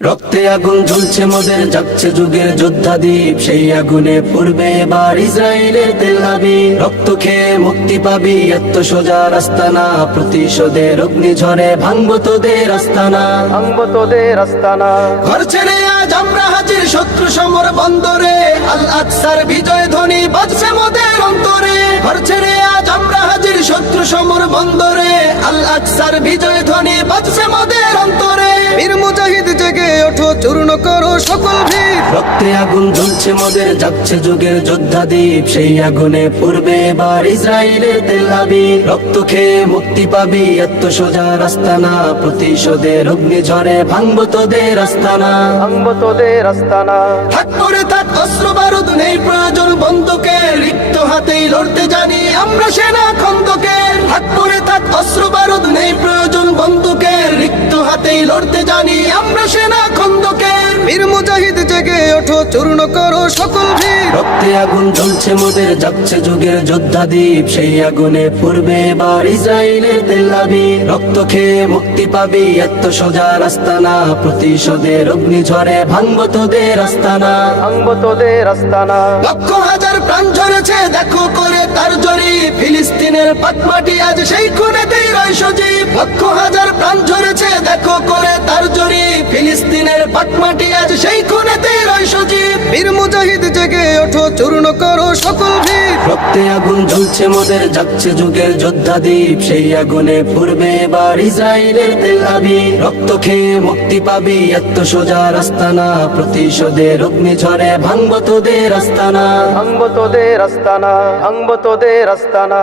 রক্তে আগুন জ্বলছে মোদের, জাগছে যুগের যোদ্ধা দ্বীপ, সেই আগুনে পড়বে এবার ইসরায়েলের তেল আবিব। রক্ত খেয়ে মুক্তি পাবি, এত সোজা রাস্তা না, প্রতিশোধের অগ্নিঝড়ে ভাঙবো তোদের আস্তানা, ভাঙবো তোদের আস্তানা। ঘর ছেড়ে আজ আমরা হাজির শত্রু সমর বন্দরে, আল আকসার বিজয় ধ্বনি বাজছে মোদের অন্তরে। ঘর ছেড়ে আজ আমরা হাজির শত্রু সমর বন্দরে, আল আকসার বিজয় ধ্বনি বাজছে মোদের অন্তরে। বীর মুজাহিদ জেগে ওঠো, চূর্ণ করো সকল ভিড়। রক্তে আগুন জ্বলছে মোদের, জাগছে যুগের যোদ্ধা দ্বীপ, সেই আগুনে পড়বে এবার ইসরায়েলের তেল আবিব। রক্ত খেয়ে মুক্তি পাবি, এত সোজা রাস্তা না, প্রতিশোধের অগ্নিঝড়ে ভাঙবো তোদের আস্তানা, ভাঙবো তোদের আস্তানা। থাক পরে থাক অস্ত্র বারুদ, নেই প্রয়োজন বন্দুকের, রিক্ত হাতেই লড়তে জানি আমরা সেনা খন্দকের। থাক পরে থাক অস্ত্র বারুদ, নেই প্রয়োজন বন্দুকের, রিক্ত হাতেই লড়তে জানি আমরা সেনা খন্দকের। বীর মুজাহিদ জেগে ওঠো, চূর্ণ করো সকল ভিড়। রক্তে আগুন জ্বলছে মোদের, জাগছে যুগের যোদ্ধা দ্বীপ, সেই আগুনে পড়বে এবার ইসরায়েলের তেল আবিব। রক্ত খেয়ে মুক্তি পাবি, এত সোজা রাস্তা না, প্রতিশোধের অগ্নিঝড়ে ভাঙবো তোদের আস্তানা, ভাঙবো তোদের আস্তানা। লক্ষ হাজার প্রাণ ঝরেছে দেখো করে তার জরি, ফিলিস্তিনের পাটমাটি আজ সেই খুনেতেই রয় সজীব। লক্ষ হাজার প্রাণ ঝরেছে দেখো করে তার জরি, ফিলিস্তিনের পাটমাটি আজ সেই খুনেতেই রয় সজীব। বীর মুজাহিদ জেগে ওঠো, চূর্ণ করো সকল ভিড়। রক্তে আগুন জ্বলছে মোদের, জাগছে যুগের যোদ্ধা দ্বীপ, সেই আগুনে পড়বে এবার ইসরায়েলের তেল আবিব। রক্ত খেয়ে মুক্তি পাবি, এত সোজা রাস্তা না, প্রতিশোধের অগ্নিঝড়ে ভাঙবো তোদের আস্তানা, ভাঙবো তোদের আস্তানা, ভাঙবো তোদের আস্তানা।